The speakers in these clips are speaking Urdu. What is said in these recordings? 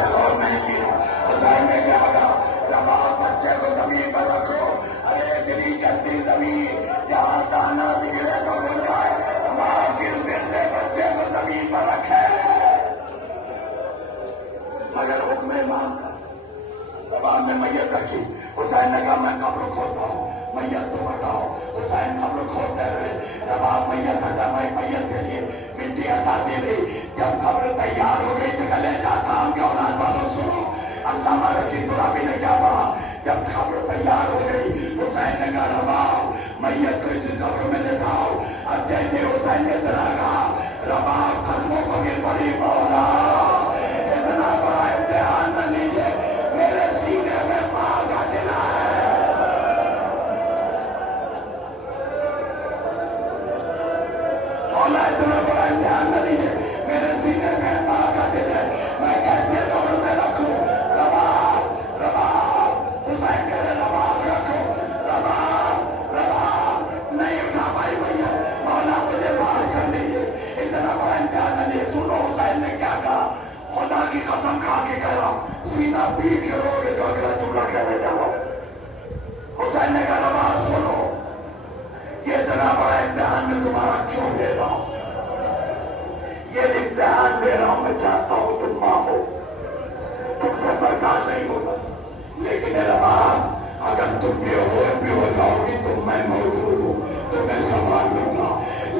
میں غور نہیں کیا. حسین نے کیا کہا؟ رباب بچے کو زمین پر رکھو. ارے اتنی جلدی زمین جہاں دانا نکلے تو مل جائے. رباب کس دن سے بچے کو زمین پر رکھے؟ مگر حکم امام تھا. رباب نے میت رکھی. حسین نے کہا میں قبر کھودتا ہوں، میت تو بتاؤ. حسین قبر کھودتے رہے. رباب میت ہٹا، میت کے لیے مٹی ہٹاتی رہی. جب قبر تیار ہو گئی تو گلے جاتا ہم کے اولاد والوں سنو. علامہ رشید ترابی نے کیا پڑھا؟ جب قبر تیار ہو گئی حسین نے کہا رباب میت کو اس قبر میں لٹاؤ. اب جیسے حسین نے اتنا کہا رباب قلبوں کو گر پڑی. مولا اتنا بڑا امتحان نہ لیجیے، میرے سینے میں ماں کا دل ہے. مولا اتنا بڑا امتحان نہ لیجیے، میرے سینے میں ماں کا دل ہے. میں کیسے قبر میں رکھوں؟ رباب رباب حسین کہہ رہے رباب رکھو. رباب رباب نہیں اٹھا پائی بھیا. مولا مجھے معاف کر دیجیے، اتنا بڑا امتحان نہ لیجیے. سنو حسین نے کیا کہا؟ خدا کی قسم کھا کے کہہ رہا ہوں سینہ پیٹ کے رو گے جو اگلا جملہ کہنے جا رہا ہوں. حسین نے کہا رباب سنو، یہ اتنا بڑا امتحان میں تمہارا کیوں لے رہا ہوں؟ یہ امتحان دے رہا ہوں میں چاہتا ہوں تم ماں ہو، تم سے برداشت نہیں ہوگا. لیکن اے رباب اگر تم بھی ہو جاؤ گی تو میں موجود ہوں، تمہیں سنبھال لوں گا.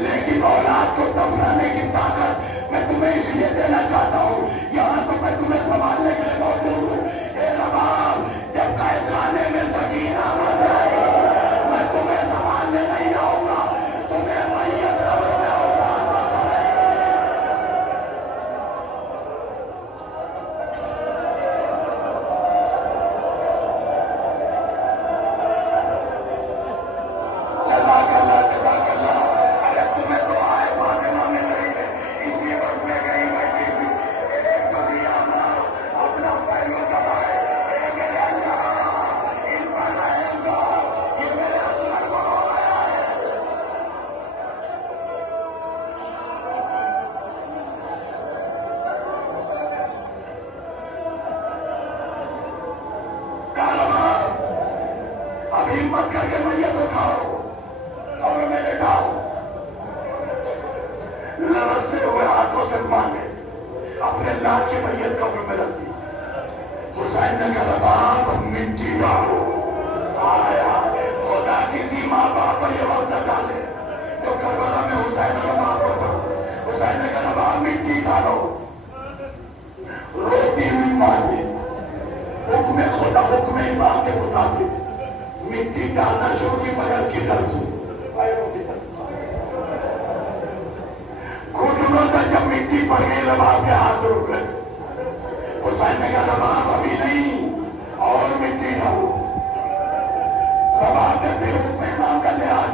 لیکن اولاد کو دفنانے کی طاقت میں تمہیں اس لیے دینا چاہتا ہوں، یہاں تو میں تمہیں سنبھالنے کے لیے موجود ہوں. اے رباب جب قید خانے میں سکینہ آ جائے میں تمہیں سنبھالنے نہیں آؤں گا، تمہیں میت قبر میں اتارنا پڑے گا. جزاک اللہ جزاک اللہ. ارے تمہیں تو آئے فاطمہ میں نہیں ہے، اسی وقت میں گئی بیٹھی تھی. ایک کبھی آنا اپنا پہلو دبائے. اے میرے اللہ ان پر رحم کر، یہ میرے اصغر کو ہو گیا ہے. کارواں اب ہمت کر کے میت اٹھاؤ، قبر میں لٹاؤ. لرزتے ہوئے ہاتھوں سے مانگے اپنے لال کی میت قبر میں رکھ دی. حسین نے کہا رباب مٹی ڈالو. آیا خدا کسی ماں باپ پر یہ وقت نہ ڈالے جو کربلا میں حسین اور رباب کو پڑھا. حسین نے کہا رباب مٹی ڈالو. روتی ہوئی ماں نے حکم خدا حکم امام کے مطابق مٹی ڈالنا شروع کی، مگر کدھر سے؟ گھٹنوں تک جب مٹی پڑ گئی رباب کے ہاتھ رک گئے. حسین نے کہا رباب ابھی نہیں اور مٹی ڈالو. رباب نے پھر حکم امام کا لحاظ